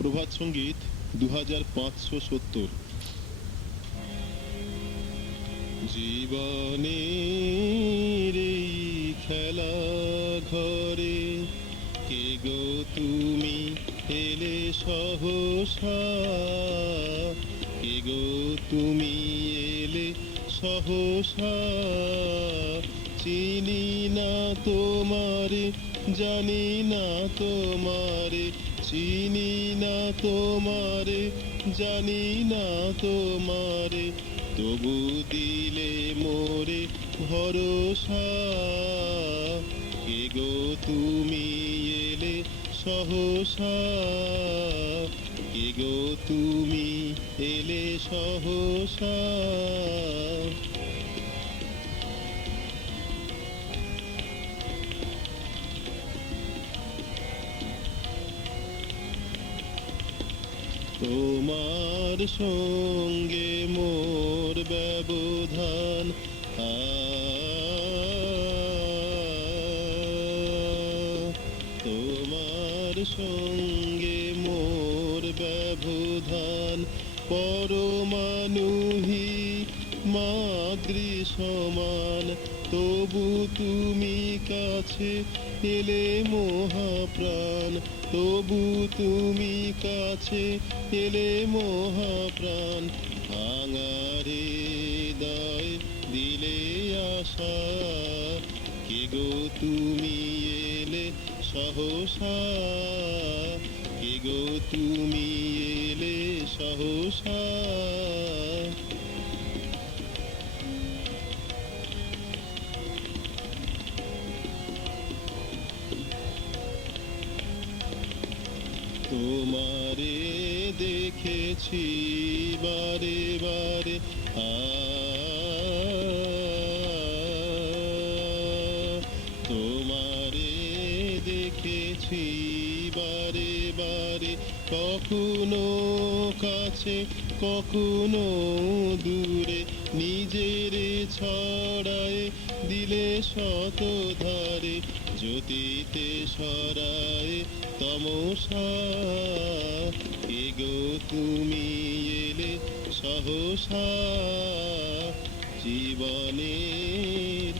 প্রভাত সঙ্গীত 2570। জীবনের এই খেলা ঘরে কে গো তুমি এলে সহসা, কে গো তুমি এলে সহসা। চিনি না তোমারে, জানি না তোমারে, চিনি না তোমারে, জানি না তোমারে, তবু দিলে মোরে ভরসা। কে গো তুমি এলে সহসা, কে গো তুমি এলে সহসা। তোমার সঙ্গে মোর ব্যবধান, তোমার সঙ্গে মোর ব্যবধান। পরমাণুহি মাদ্রি সমান, তবু তুমি কাছে এলে মহাপ্রাণ, তবু তুমি কাছে এলে মহাপ্রাণ। ভাঙারে হৃদয় দিলে আশা, কে গো তুমি এলে সহসা, কে গো তুমি এলে সহসা। তোমারে দেখেছি বারে বারে, তোমারে দেখেছি বারে বারে। কখনো কাছে কখনো দূরে, নিজের ছড়ায় দিলে শত ধারে, জ্যোতিতে সরায় তমসা। কে গো তুমি এলে সহসা, জীবনের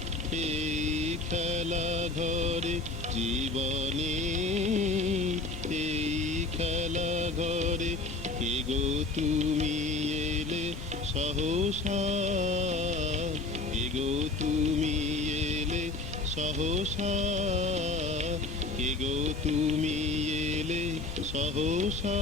এই খেলা ঘরে, জীবনের এই খেলা ঘরে, কে গো তুমি এলে সহসা, কে গো তুমি এলে সহসা, কে গো তুমি এলে সহসা।